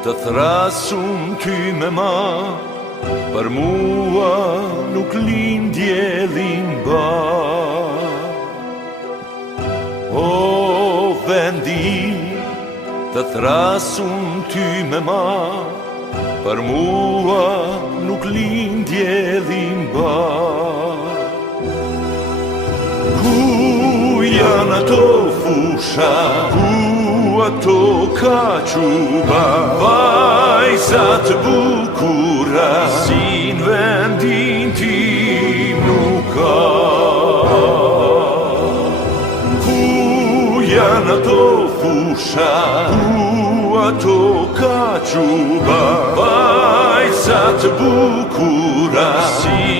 të thrasum ty me ma, për mua nuk lind diellin ba. O vendi, të thrasum ty me ma, për mua nuk lind diellin ba. Ku janë ato fusha, ku ato kaquba, vajzat bukura, si në vendin tim nuk ka. Ku janë ato fusha, ku ato kaquba, vajzat bukura, si